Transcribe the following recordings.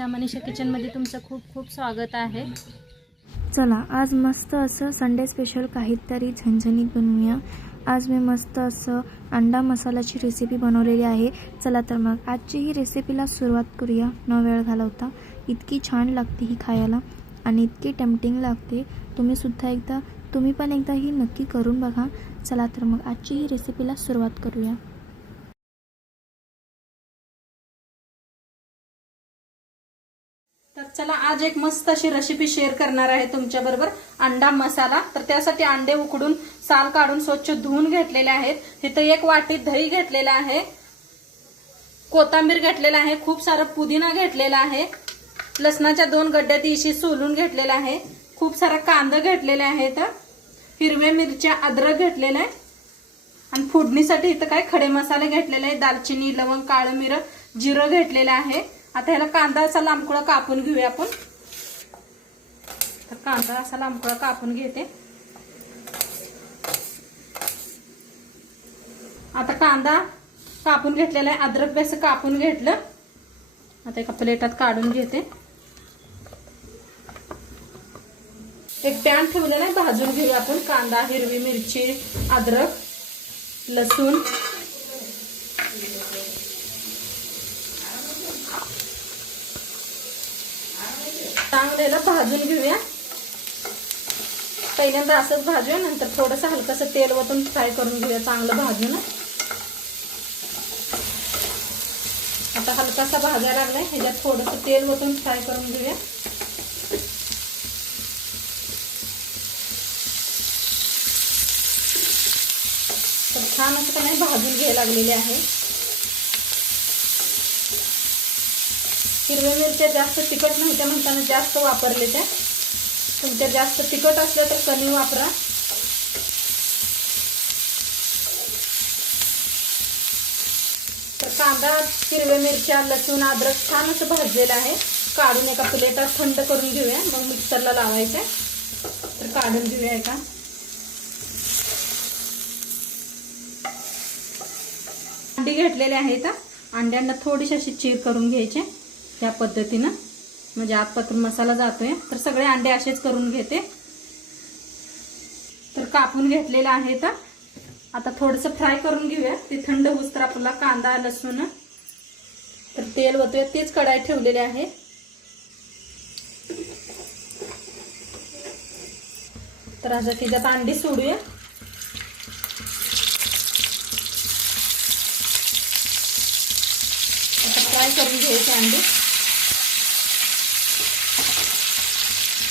मनीषा किचनमध्ये तुमचं खूप खूप स्वागत आहे। चला आज मस्त असं संडे स्पेशल काहीतरी झणझणीत बनवूया। आज मी मस्त असं अंडा मसाल्याची रेसिपी बनवलेली आहे। चला तर मग आजची ही रेसिपीला सुरुवात करूया न वेळ घालवता। इतकी छान लागते ही खायला आणि इतकी टेम्पटिंग लागते। तुम्ही पण एकदा ही नक्की करून बघा। चला तर मग आजची ही रेसिपीला सुरुवात करूया। तर चला आज एक मस्त अशी रेसिपी शेअर करणार आहे तुमच्या बरोबर, अंडा मसाला। तर त्यासाठी अंडे उकडून साल काढून स्वच्छ धुवून घेतलेले आहेत। इथे एक वाटी दही घेतलेला आहे, कोथिंबीर घेतलेला आहे, खूप सारा पुदिना घेतलेला आहे, लसणाच्या 2 गड्ड्या दिशी सोलून घेतलेला आहे, खूप सारा कांदा घेतलेला आहे, हिरव्या मिरच्या, अद्रक घेतलेला आहे आणि फोडणीसाठी इथं काय खडे मसाले घेतलेले आहे, दालचिनी, लवंग, काळं मिरं, जिरं घेतलेलं आहे। आता ह्याला कांदा असा लांबकुळा कापून घेऊया आपण। तर कांदा असा लांबकुळा कापून घेते। आता कांदा कापून घेतलेला आहे, अद्रक बेस कापून घेतलं। आता एका प्लेटात काढून घेते। एक पॅन ठेवलेला आहे, भाजून घेऊया आपण कांदा, हिरवी मिरची, अद्रक, लसूण, चांगलेला भाजून घेऊया। पहिल्यांदा असंच भाजूया, नंतर थोडंसं हलकसं तेल वतून फ्राय करून घेऊया चांगलं भाजून। आता हलकासा भाजायला लागलाय, ह्याच्यात थोडंसं तेल वतून फ्राय करून घेऊया। तर छान असं का नाही भाजून घ्यायला लागलेले आहे। हिरव्या मिरच्या जास्त तिखट नव्हत्या म्हणताना जास्त वापरले त्या, तुमच्या जास्त तिखट असल्या तर कमी वापरा। तर कांदा, हिरव्या मिरच्या, लसूण, अद्रक छान असं भाजलेलं आहे। काढून एका प्लेटात थंड करून घेऊया, मग मिक्सरला लावायचं। तर काढून घेऊया एका। अंडी घेतलेले आहेत, अंड्यांना थोडीशी अशी चीर करून घ्यायचे या पद्धतीनं, म्हणजे आतपातून मसाला जातोय। तर सगळे अंडे असेच करून घेते। तर कापून घेतलेला आहे। आता थोडंसं फ्राय करून घेऊया, ते थंड होऊस तर आपला कांदा, लसूण। तर तेल वतूया, तेच कढाई ठेवलेले आहे। तर आता त्याच्यात अंडी सोडूया। आता फ्राय करून घ्यायचे अंडी,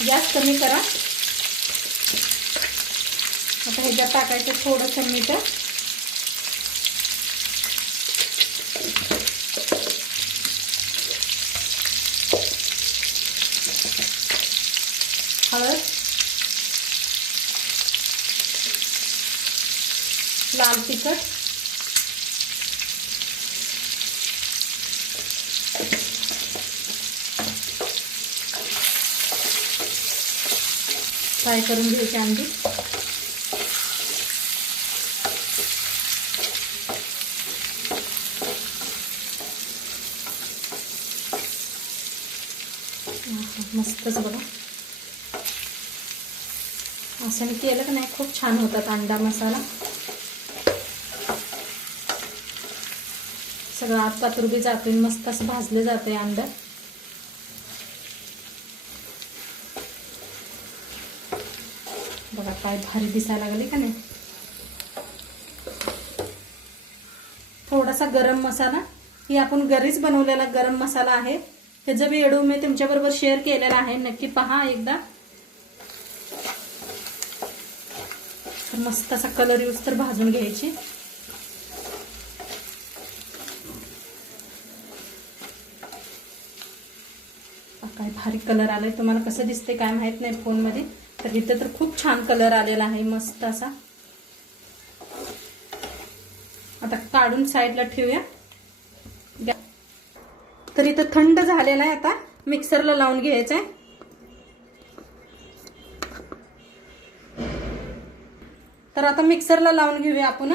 गॅस कमी करा। आता ह्याच्यात टाकायचं थोडंसं मीठ, हळद, लाल तिखट, फ्राय करून घ्यायची अंडी। मस्तच बघा, असं केलं की नाही खूप छान होतात अंडा मसाला। सगळं आत पातूर बी जातोय, मस्त असं भाजले जाते अंडा। बघा काय भारी दिसायला लागले का नाही। थोडासा गरम मसाला, ही आपण घरीच बनवलेला गरम मसाला आहे। त्याचा व्हिडिओ मी तुमच्या बरोबर शेअर केलेला आहे, नक्की पहा एकदा। मस्त असा कलर येऊस तर भाजून घ्यायची। काय भारी कलर आलाय, तुम्हाला कसं दिसते काय माहित नाही फोन मध्ये, तर इथे तर खूप छान कलर आलेला आहे मस्त असा। आता काढून साईडला ठेवूया। तर इथं थंड झालेला आहे, आता मिक्सरला लावून घ्यायचं आहे। तर आता मिक्सरला लावून घेऊया आपण,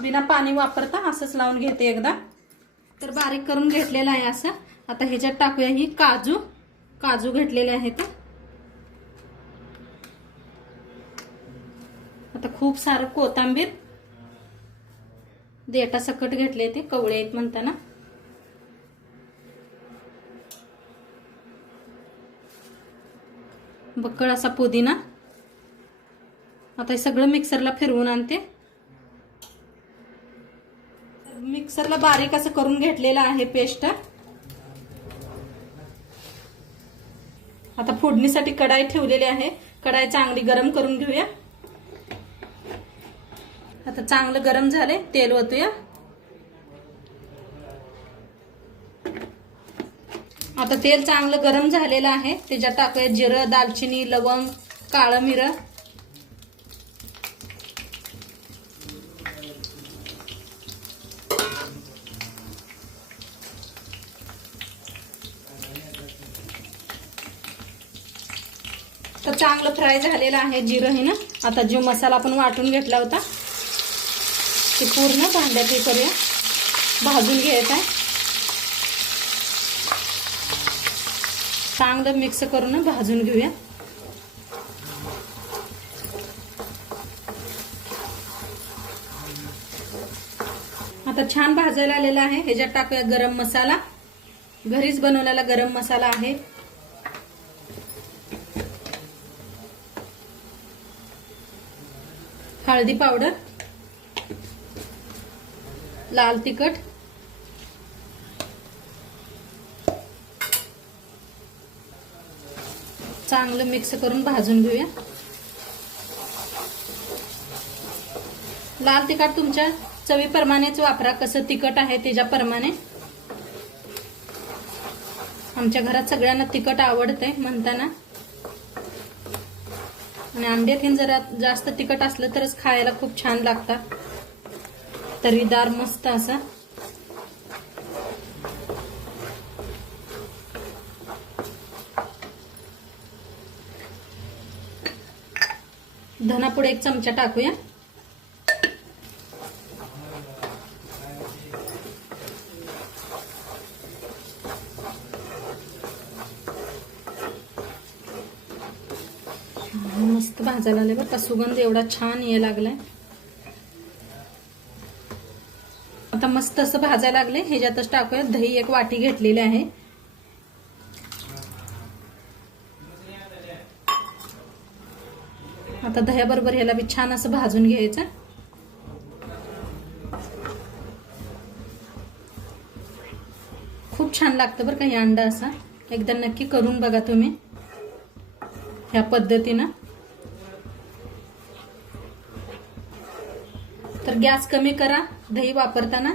बिना पाणी वापरता असंच लावून घेते एकदा। तर बारीक करून घेतलेला आहे असं। आता ह्याच्यात टाकूया ही काजू घेतलेले आहेत. आता खूप सारं कोथिंबीर देटा सकट घेतले, ते कवळे आहेत म्हणताना. बक्कळ असा पुदिना. आता हे सगळं मिक्सरला फिरवून आणते. मिक्सरला बारीक असं करून घेतलेलं आहे पेस्ट. आता फोडणीसाठी कढाई ठेवलेली आहे. कढाई चांगली गरम करून घेऊया. आता चांगलं गरम झाले, तेल ओतूया. आता तेल चांगलं गरम झालेलं आहे. त्याच्यात टाकूया जिरं, दालचिनी, लवंग, काळं मिरं. तर चांगलं फ्राय झालेलं आहे जिरं हे ना. आता जो मसाला आपण वाटून घेतला होता ते पूर्ण भांड्यात हे करूया, भाजून घ्यायचा आहे. चांगलं मिक्स करून भाजून घेऊया. आता छान भाजायला आलेला आहे. ह्याच्यात टाकूया गरम मसाला. घरीच बनवलेला गरम मसाला आहे. हळदी पावडर, लाल तिखट, चांगलं मिक्स करून भाजून घेऊया. लाल तिखट तुमच्या चवीप्रमाणेच वापरा, कसं तिखट आहे त्याच्याप्रमाणे. आमच्या घरात सगळ्यांना तिखट आवडतंय म्हणताना. आणि अंड्यात हे जरा जास्त तिखट असलं तरच खायला खूप छान लागतात. तर्रीदार मस्त असा. धनापूड 1 चमचा टाकूया. मस्त भाजायला आले बरं का. सुगंध एवढा छान यायला लागलाय. आता मस्त असं भाजायला लागले. ह्याच्यातच टाकूया दही 1 वाटी घेतलेली आहे. आता दह्याबरोबर ह्याला बी छान असं भाजून घ्यायचं. खूप छान लागतं बरं का हे अंडा असा. एकदा नक्की करून बघा तुम्ही ह्या पद्धतीनं. तर गॅस कमी करा दही वापरताना.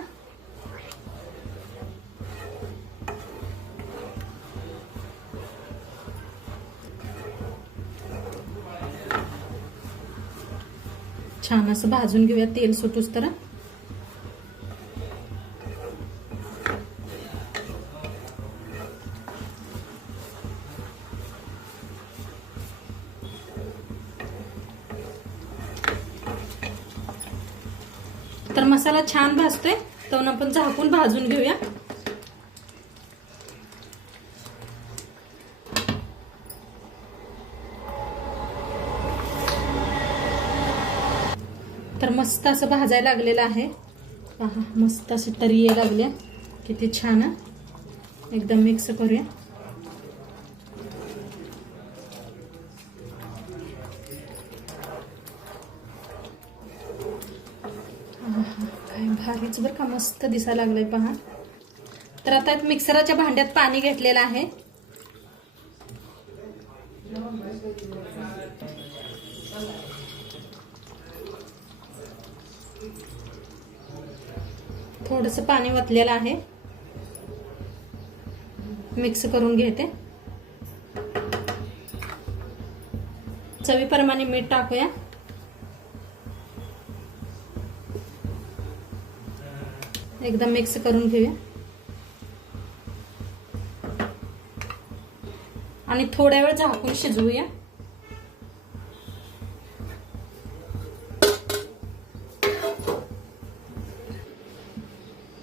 छान असं भाजून घेऊया तेल सुटूस तर. तर मसाला छान भाजतोय तर आपण झाकून भाजून घेऊया. तर मस्त असं भाजायला लागलेलं आहे. पहा मस्त असे तरी यायला लागले. किती छान. एकदम मिक्स करूया. काय भारीच बरं का. मस्त दिसायला लागलाय पहा. तर आता मिक्सराच्या भांड्यात पाणी घेतलेलं आहे. थोडंसं पाणी ओतलेलं आहे. मिक्स करून घेते. चवीप्रमाणे मीठ टाकूया. एकदम मिक्स करून घेऊया. आणि थोड्या वेळ झाकून शिजवूया.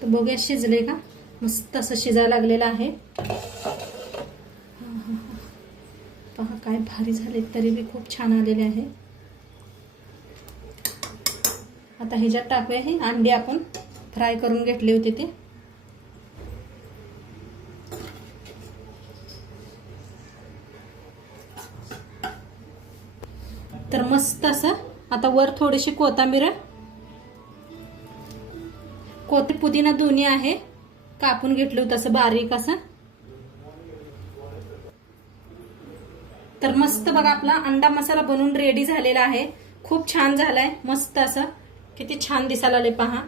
तर बघूया शिजले का. मस्त असं शिजायला लागलेलं आहे. पहा काय भारी झाले, तरी बी खूप छान आलेले आहे. आता ह्याच्यात टाकूया हे अंडे आपण फ्राय करून घेतले होते ते. तर मस्त असं आता वर थोडीशी कोथिंबीर पुदिना दोन्ही आहे कापून घेतलं होतं असं बारीक असं. तर मस्त बघा आपला अंडा मसाला बनवून रेडी झालेला आहे. खूप छान झालाय, मस्त असं किती छान दिसायला आले पहा.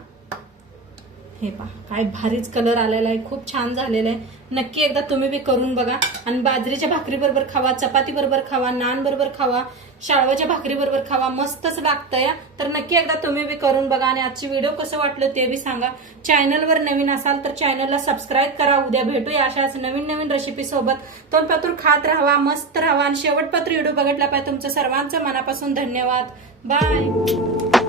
हे पहा काय भारीच कलर आलेला आहे, खूप छान झालेला आहे. नक्की एकदा तुम्ही बी करून बघा. आणि बाजरीच्या भाकरी बरोबर खावा, चपाती बरोबर खावा, नान बरोबर खावा, शाळवाच्या भाकरी बरोबर खावा, मस्तच लागतंय. तर नक्की एकदा तुम्ही बी करून बघा. आणि आजची व्हिडिओ कसं वाटलं ते बी सांगा. चॅनलवर नवीन असाल तर चॅनलला सबस्क्राईब करा. उद्या भेटूया अशाच नवीन नवीन रेसिपी सोबत. तोंडपातूर खात राहावा, मस्त राहावा आणि शेवटपात्र व्हिडिओ बघितला पाहिजे. तुमचं सर्वांचं मनापासून धन्यवाद. बाय.